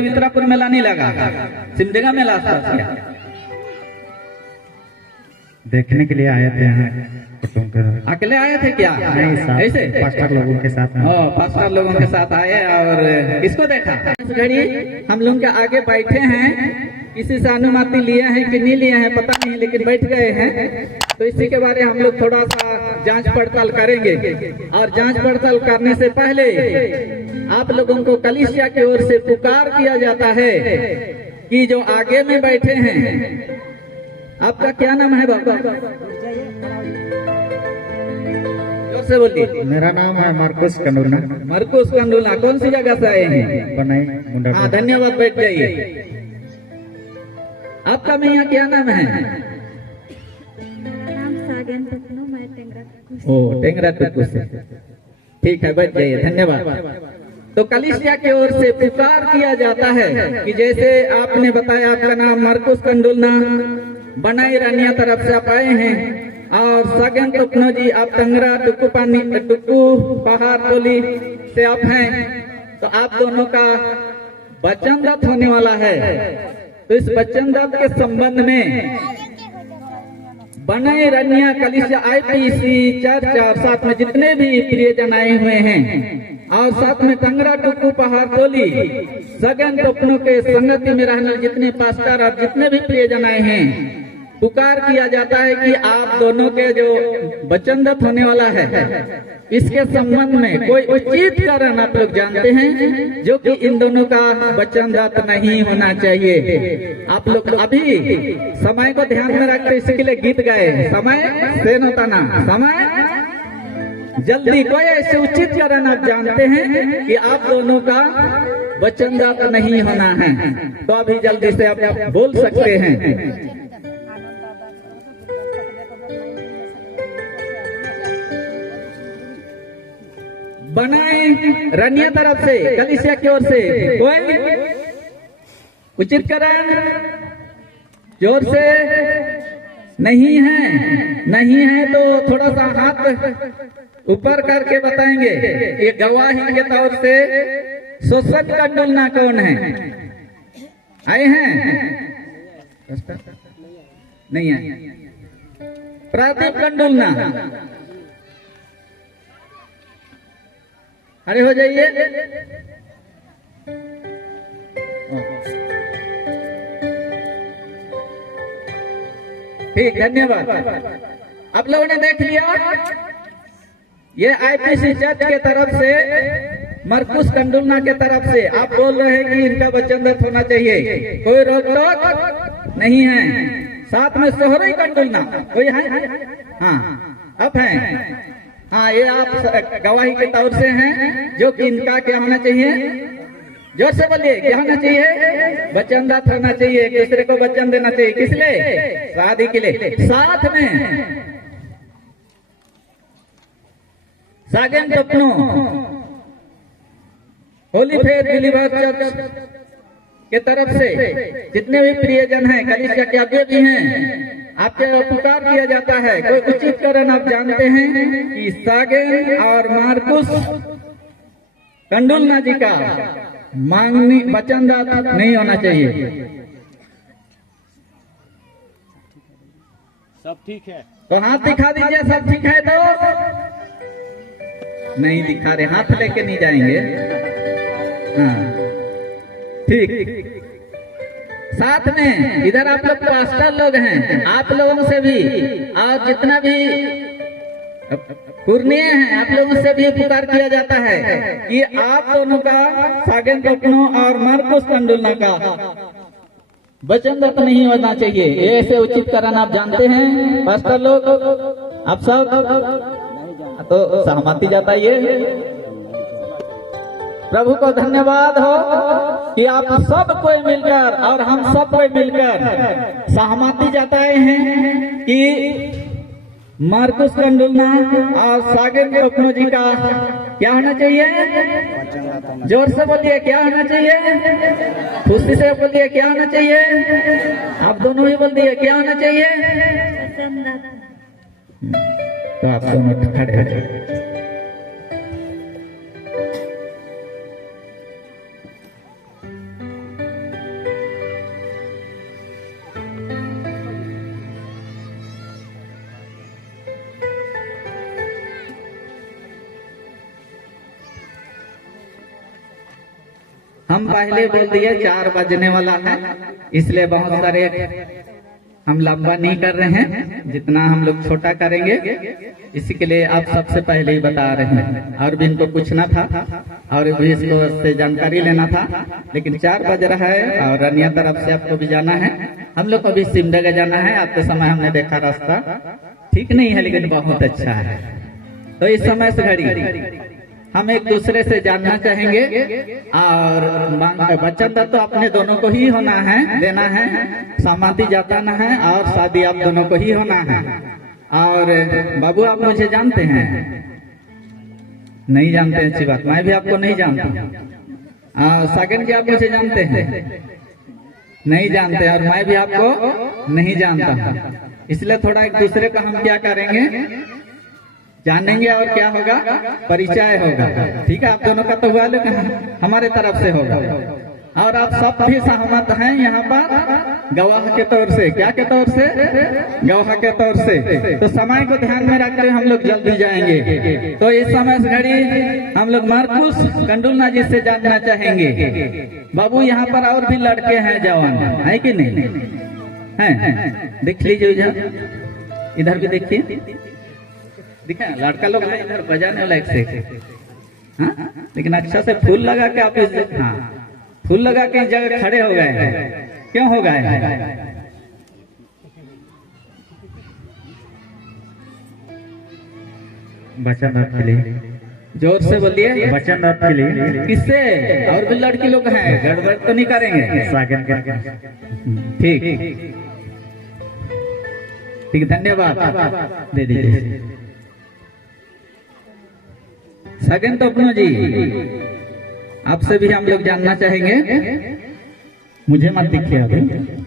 मित्रापुर मेला नहीं लगा, सिमडेगा मेला था क्या? देखने के लिए आए थे यहाँ। अकेले आए थे क्या? नहीं, ऐसे पास्टर लोगों के साथ। पास्टर लोगों के साथ आए और किसको देखा? घड़ी हम लोग के आगे बैठे हैं, किसी से अनुमति लिए हैं कि नहीं लिए हैं पता नहीं, लेकिन बैठ गए हैं। तो इसी के बारे में हम लोग थोड़ा सा जांच पड़ताल करेंगे। और जांच पड़ताल करने से पहले आप लोगों को कलीसिया की ओर से पुकार किया जाता है कि जो आगे में बैठे हैं, आपका क्या नाम है बाबा? जोर से बोलिए। मेरा नाम है मार्कुस कंडुलना। मार्कुस कंडुलना, कौन सी जगह से आए हैं? बनाई मुंडा। हाँ, धन्यवाद, बैठ जाइए। आपका मैया क्या नाम है? ओ, टेंगरा टुक्कू से। ठीक है, बैठ जाइए, धन्यवाद। तो कलीसिया की ओर से पुकार किया जाता है कि जैसे आपने बताया आपका नाम मार्कुस कंडुलना, बनाई रानिया तरफ से आप आए हैं, और सगन टुकनो जी आप टंगरा टुक्कू पानी टुक्कू पहाड़ टोली से आप हैं। तो आप दोनों का वचन दत्त होने वाला है। तो इस वचन दत्त के संबंध में बनाई रानिया कलीसिया IPC चर्च और साथ में जितने भी प्रियजन आए हुए हैं, और साथ में टंगरा टुक्कू पहाड़ टोली सगन टुकनो के संगति में रहने जितने पास्टर और जितने भी प्रियजन आए हैं, पुकार किया जाता है कि आप दोनों के जो वचनदत्त होने वाला है, इसके संबंध में कोई उचित कारण आप लोग जानते हैं जो कि इन दोनों का वचनदत्त नहीं होना चाहिए। आप लोग अभी समय को ध्यान में रखते इसके लिए गीत गाए, समय से होता ना, समय जल्दी। कोई ऐसे उचित कारण आप जानते हैं कि आप दोनों का वचनदत्त नहीं होना है, तो अभी जल्दी से आप बोल सकते हैं। बनाए रानिया तरफ से कलीसिया की ओर से कोई उचित कारण जोर से नहीं है? नहीं है तो थोड़ा सा हाथ ऊपर करके बताएंगे। ये गवाही के तौर से शोषक कंडुलना कौन है? आए हैं? नहीं है। प्रदीप कंडुलना, अरे हो जाइए। ठीक, धन्यवाद। आप लोगों ने देख लिया, ये IPC चर्च के तरफ से मार्कुस कंडुलना के तरफ से आप बोल रहे हैं कि इनका वचनदत्त होना चाहिए, कोई रोक टोक नहीं है। साथ में सोहरी कंडुलना कोई है? हाँ, अब है। हाँ, ये आप गवाही के तौर से हैं जो कि इनका क्या होना चाहिए? जोर से बोलिए, क्या होना चाहिए? वचनदत्त होना चाहिए, एक दूसरे को वचन देना चाहिए। किस लिए? शादी के लिए। साथ में सागन टुकनो होली फेथ बिलीवर चर्च के तरफ से जितने भी प्रियजन हैं, कलीसिया के आगे भी हैं, आपके पुकार किया जाता है। कोई उचित कारण आप जानते हैं कि सागन और मार्कुस कंडुलना जी का मांगनी वचनदत्त नहीं होना चाहिए। सब ठीक है तो हाथ दिखा दीजिए, सब ठीक है तो? नहीं दिखा रहे, हाथ लेके नहीं जाएंगे। हाँ, ठीक। साथ में इधर आप लोग पास्टर लोग हैं, आप लोगों से भी और जितना भी पुरनिय हैं, आप लोगों से भी पुकार किया जाता है कि आप दोनों का सागन टुकनो और मार्कुस कंडुलना का वचनदत्त नहीं होना चाहिए। ऐसे उचित कारण आप जानते हैं पास्टर लोग? आप सब तो सहमति जताइए। प्रभु को धन्यवाद हो कि आप सब कोई मिलकर और हम सब कोई मिलकर सहमति जताए हैं कि मार्कुस कंडुलना और सागन टुकनो जी का क्या होना चाहिए? जोर से बोलिए, क्या होना चाहिए? खुशी से बोलिए, क्या होना चाहिए? आप दोनों ही बोल दिए, क्या होना चाहिए? तो आप दोनों खड़े हो जाइए। हम पहले बोल दिए 4 बजने वाला है, इसलिए बहुत सारे हम लंबा नहीं कर रहे हैं, जितना हम लोग छोटा करेंगे इसी के लिए आप सबसे पहले ही बता रहे हैं। और भी इनको पूछना था और भी इसको से जानकारी लेना था, लेकिन 4 बज रहा है और रनिया तरफ से आपको भी जाना है। हम लोग को भी सिमडेगा जाना है। आते समय हमने देखा रास्ता ठीक नहीं है लेकिन बहुत अच्छा है। तो इस समय से घड़ी हम एक दूसरे से जानना चाहेंगे और वचन तो अपने दोनों को ही होना है, देना है, सहमति जताना है और शादी आप दोनों को ही होना है। और बाबू आप मुझे जानते हैं? नहीं जानते, अच्छी बात, मैं भी आपको नहीं जानता। सागन जी आप मुझे जानते हैं? नहीं जानते और मैं भी आपको नहीं जानता, इसलिए थोड़ा एक दूसरे का हम क्या करेंगे, जानेंगे और क्या होगा, परिचय होगा। ठीक है, आप दोनों का तो हुआ लेकिन हमारे तरफ से होगा। और आप सब भी सहमत हैं यहाँ पर गवाह के तौर से, क्या के तौर से, गवाह के तौर से। तो समय को ध्यान में रखते हम लोग जल्दी जाएंगे। तो इस समय से घड़ी हम लोग मार्कुस कंडुलना जी से जानना चाहेंगे। बाबू यहाँ पर और भी लड़के हैं जवान, है कि नहीं है? देख लीजिए इधर भी देखिए, दिखा लड़का लोग है इधर बजाने वाला एक से। हाँ, लेकिन अच्छा से फूल लगा के आप इस, हाँ फूल लगा के इस जगह खड़े हो गए हैं, क्यों हो गए हैं? वचन के लिए, जोर से बोलिए। वचन के लिए। किससे? और भी लड़की लोग हैं, गड़बड़ तो नहीं करेंगे? सागन करके। ठीक ठीक, धन्यवाद, दे दीजिए। सगन तोपनो जी आपसे भी हम लोग जानना चाहेंगे। मुझे मत देखिए, अभी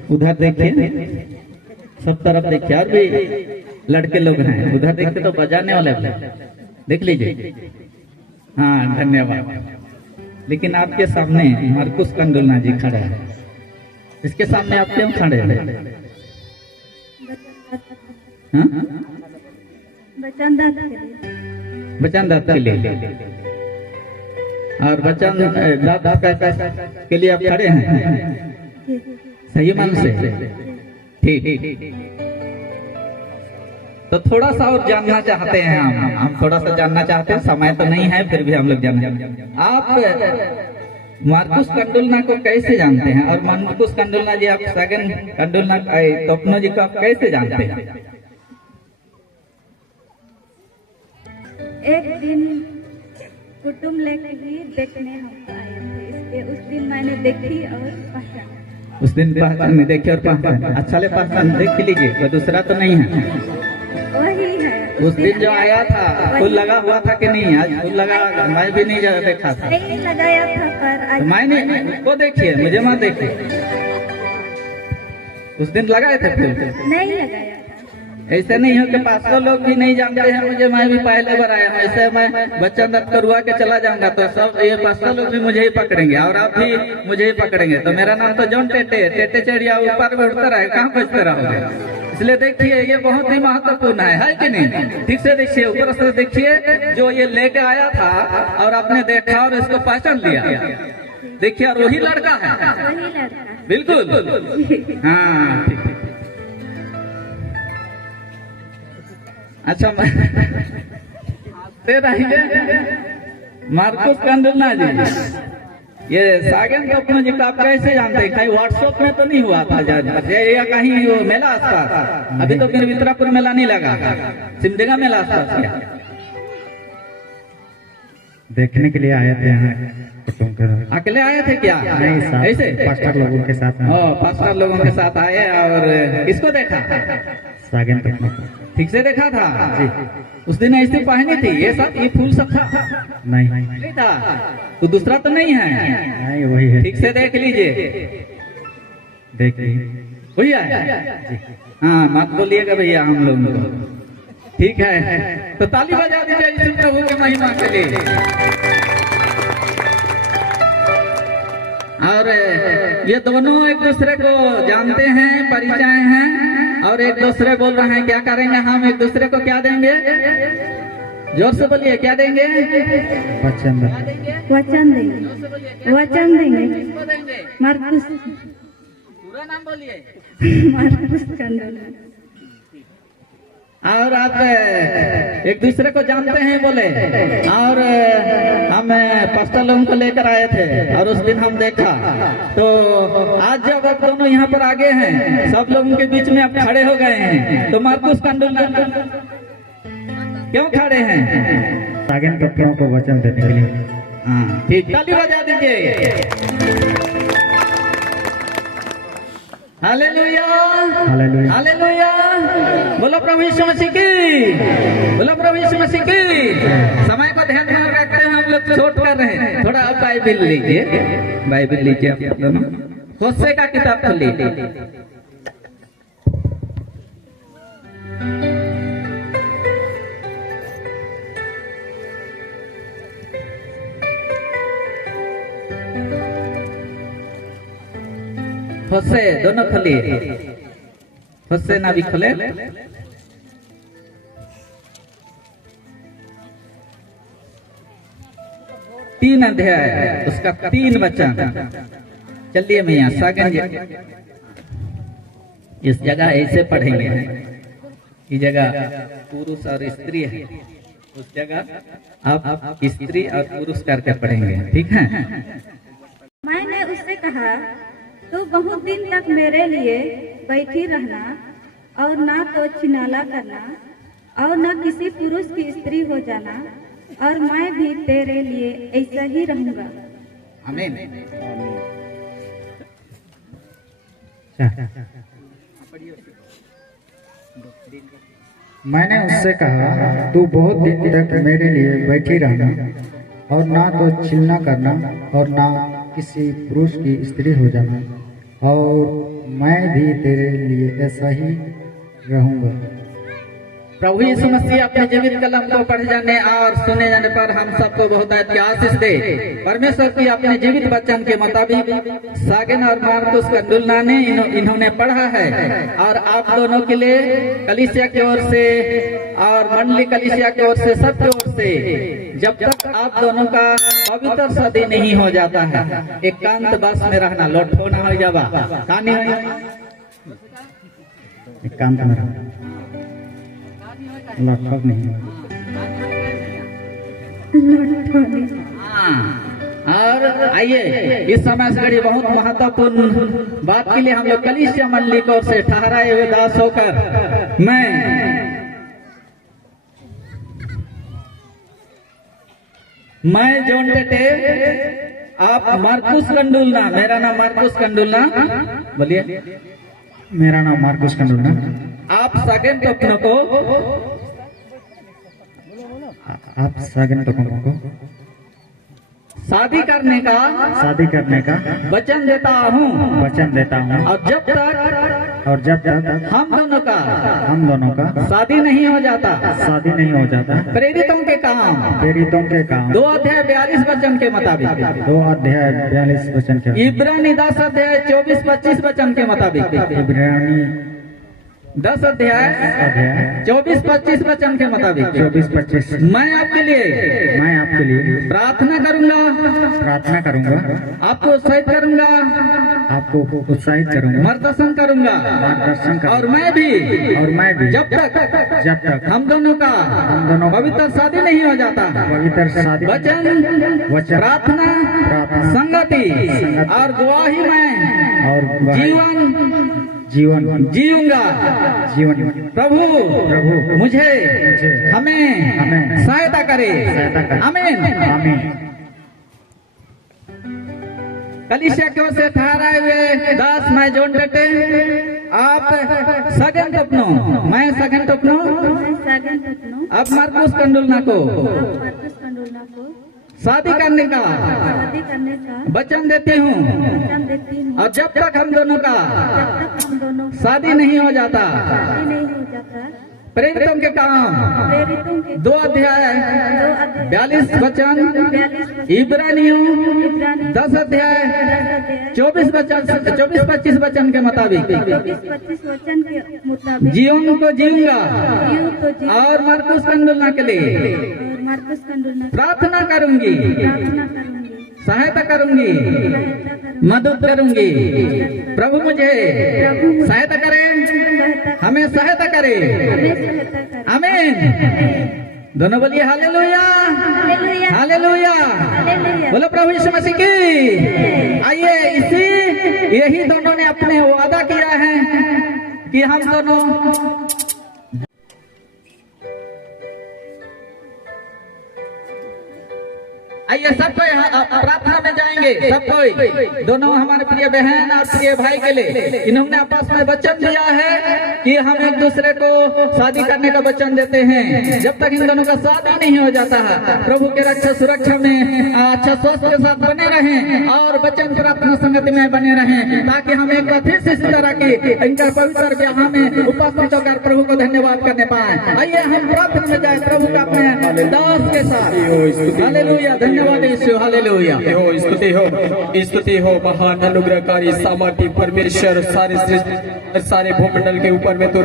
उधर देखिए, सब तरफ देखिए। और भी लड़के लोग हैं उधर देखते तो बजाने वाले देख लीजिए। हाँ धन्यवाद। लेकिन आपके सामने मार्कुस कंडुलना जी खड़े हैं, इसके सामने आप क्यों खड़े हैं? वचन दात के लिए, और वचन दात के लिए आप खड़े हैं सही मन से? ठीक। तो थोड़ा सा और जानना चाहते हैं हम थोड़ा सा जानना चाहते हैं, समय तो नहीं है फिर भी हम लोग जानना। आप मार्कुस कंडुलना को कैसे जानते हैं? और मार्कुस कंडुलना जी आप सगन कंडुलना तोपनो जी को आप कैसे जानते हैं? एक दिन कुटुंब लेकर ही देखने हम आए थे, इसलिए उस दिन मैंने देखी और पहचाना। उस दिन पहचान देखी और पहचान, अच्छा ले पहचान देख लीजिए, कोई दूसरा तो नहीं है? वही है। उस दिन जो आया था फूल लगा हुआ था कि नहीं? आज फूल लगा, मैं भी नहीं देखा था। नहीं लगाया था पर आज मैंने उसको देखिए, मुझे मत देखिए। उस दिन लगाए थे फूल? नहीं लगाया। ऐसे नहीं हो कि 500 लोग भी नहीं जानते हैं मुझे, मैं भी पहले बार आया हूँ। ऐसे मैं बच्चन दत्त करवा के चला जाऊंगा तो सब ये 500 लोग भी मुझे ही पकड़ेंगे और आप भी मुझे ही पकड़ेंगे। तो मेरा नाम तो जॉन टेटे चढ़िया ऊपर में उठता रहे, कहाँ बचते रहोगे? इसलिए देखिए ये बहुत ही महत्वपूर्ण है कि नहीं? ठीक से देखिए, ऊपर से देखिए, जो ये लेके आया था और आपने देखा और इसको पहचान लिया, देखिए, और वही लड़का है। वही लड़का बिल्कुल, हाँ ठीक। अच्छा मार्कुस कंडुलना जी, ये सागन तोपनो जी को आप कैसे जानते हैं? कहीं व्हाट्सएप में तो नहीं हुआ था या कहीं वो मेला आसपास? अभी तो फिर मित्रापुर मेला नहीं लगा, सिमडेगा मेला आसपास क्या? देखने के लिए आए थे यहाँ। अकेले आए थे क्या? नहीं, ऐसे पास्टर लोगों के साथ। पास्टर लोगों के साथ आए और किसको देखा? सागन तोपनो। ठीक से देखा था जी। उस दिन ऐसे पहनी थी ये सब, ये फूल सब था? नहीं था। तो दूसरा तो नहीं है? नहीं, वही है। ठीक से देख लीजिए, देखिए वही है। हाँ मत बोलिएगा भैया हम लोग को, ठीक है? तो ताली बजा दीजिए यीशु प्रभु की महिमा के लिए। और ये दोनों एक दूसरे को जानते हैं, परिचय हैं, और एक दूसरे बोल रहे हैं क्या करेंगे हम एक दूसरे को क्या देंगे? जोर से बोलिए, क्या देंगे? वचन वचन देंगे, वचन देंगे। किसको देंगे? मार्कुस, पूरा नाम बोलिए। मार्कुस कंडोला। और आप एक दूसरे को जानते हैं बोले, और हम पास्टर लोगों को लेकर आए थे और उस दिन हम देखा, तो आज जब आप दोनों यहाँ पर आगे हैं, सब लोगों के बीच में आप खड़े हो गए हैं, तो मार्कुस कंडोला क्यों खड़े हैं? सागन पत्रों को वचन देने के लिए। हाँ ठीक, ताली बजा दीजिए। Hallelujah, hallelujah. हालेलुया। बोलो प्रभु यीशु मसीह की, बोलो प्रभु यीशु मसीह की। समय को ध्यान में रखते हैं, हम लोग शॉर्ट कर रहे हैं। थोड़ा अब बाइबल लीजिए, बाइबल लीजिए आप दोनों। होशे का किताब खोलिए। होशे दोनों खोलिए, होशे ना भी खोले। तीन अध्याय, उसका 3 वचन। चलिए मैया सागन जी, इस जगह ऐसे पढ़ेंगे, इस जगह पुरुष और स्त्री है, उस जगह आप स्त्री और पुरुष करके पढ़ेंगे, ठीक है? मैंने उससे कहा, तो बहुत दिन तक मेरे लिए बैठी रहना और ना तो छिनाला करना और ना किसी पुरुष की स्त्री हो जाना, और मैं भी तेरे लिए ऐसा ही रहूंगा। आमीन। मैंने उससे कहा, तू बहुत दिन तक मेरे लिए बैठी रहना और ना तो छिलना करना और ना किसी पुरुष की स्त्री हो जाना, और मैं भी तेरे लिए ऐसा ही रहूंगा। प्रभु यीशु मसीह अपने जीवित कलम को पढ़ जाने और सुने जाने पर हम सबको बहुत आशीष दे। परमेश्वर की अपने जीवित वचन के मुताबिक सागन और मार्कुस कंडुलना ने इन्होंने पढ़ा है, और आप दोनों के लिए कलीसिया की ओर से और मंडली कलीसिया की ओर से, सबकी ओर से, जब तक आप दोनों का पवित्र शादी नहीं हो जाता है, एकांत बस में रहना, लोटो ना हो जावा, कहानी एकांत में रहना, लटक नहीं। और आइए, इस समय से घड़ी बहुत महत्वपूर्ण बात के लिए हम लोग कलीसिया मंडली की ओर से ठहराए हुए दास होकर मैं जॉन टेटे, आप मार्कुस कंडुलना, मेरा नाम मार्कुस कंडुलना, बोलिए। मेरा नाम मार्कुस कंडुलना। आप सागन टोपनो को, आप सागन टोपनो को शादी करने का वचन देता हूँ, और जब तक हम दोनों का शादी नहीं हो जाता, प्रेरितों के काम 2 अध्याय 42 वचन के मुताबिक, 2 अध्याय 42 वचन के, इब्रानी 10 अध्याय 24-25 वचन के मुताबिक, इब्रानी 10 अध्याय 24-25 वचन के मुताबिक, 24-25 मैं आपके लिए प्रार्थना करूंगा, आपको उत्साहित करूंगा, मार्गदर्शन करूंगा, और मैं भी जब तक हम दोनों का पवित्र शादी नहीं हो जाता, वचन, प्रार्थना, संगति और गवाही में जीवन जीऊंगा। प्रभु मुझे हमें सहायता करे। आमीन। कलीसिया की ओर से ठहराए हुए दास मैं जॉन टेटे, आप सागन टोपनो, मैं सागन टोपनो, आप मार्कुस कंडुलना को शादी करने का वचन देती हूँ, और जब तक हम दोनों का शादी नहीं हो जाता, प्रेरितों के काम प्रेरितों के 2 अध्याय 42 वचन, 42 इब्रानियों इब्रानी 10 अध्याय 10 अध्याय 24-25 वचन के मुताबिक 24-25 वचन के मुताबिक जीवन को जीऊंगा जीव तो जीव और मरकुस कंडुलना के लिए और मार्कुस कंडुलना प्रार्थना करूंगी, प्रार्थना करूंगी, सहायता करूंगी, सहायता करूंगी, मदद करूंगी। प्रभु मुझे सहायता करे, हमें सहायता करे। हमें सहायता करे। आमीन। दोनों बोलिए हालेलुया, हालेलुया, हालेलुया। हालेलुया। बोलो प्रभु यीशु मसीह की। आइए यही दोनों ने अपने वादा किया है कि हम दोनों आइए सब कोई प्रार्थना में जाएंगे, सब कोई, दोनों हमारे प्रिय बहन और प्रिय भाई के लिए इन्होंने आपस में वचन दिया है कि हम एक दूसरे को शादी करने का वचन देते हैं। जब तक इन दोनों का शादी नहीं हो जाता है, प्रभु के रक्षा सुरक्षा में अच्छा स्वास्थ्य के साथ बने रहें और वचन प्रार्थना संगति में बने रहें, ताकि हम एक बार फिर से इस तरह की इनका पवित्र ब्याह में उपस्थित होकर प्रभु को धन्यवाद करने पाए। आइए हम प्रार्थना में जाए प्रभु का अपने दास के साथ। हालेलुया, धन्यवाद यीशु, हालेलुया। स्तुति हो महान अनुग्रहकारी सामर्थी परमेश्वर, सारे भूमंडल के ऊपर में तो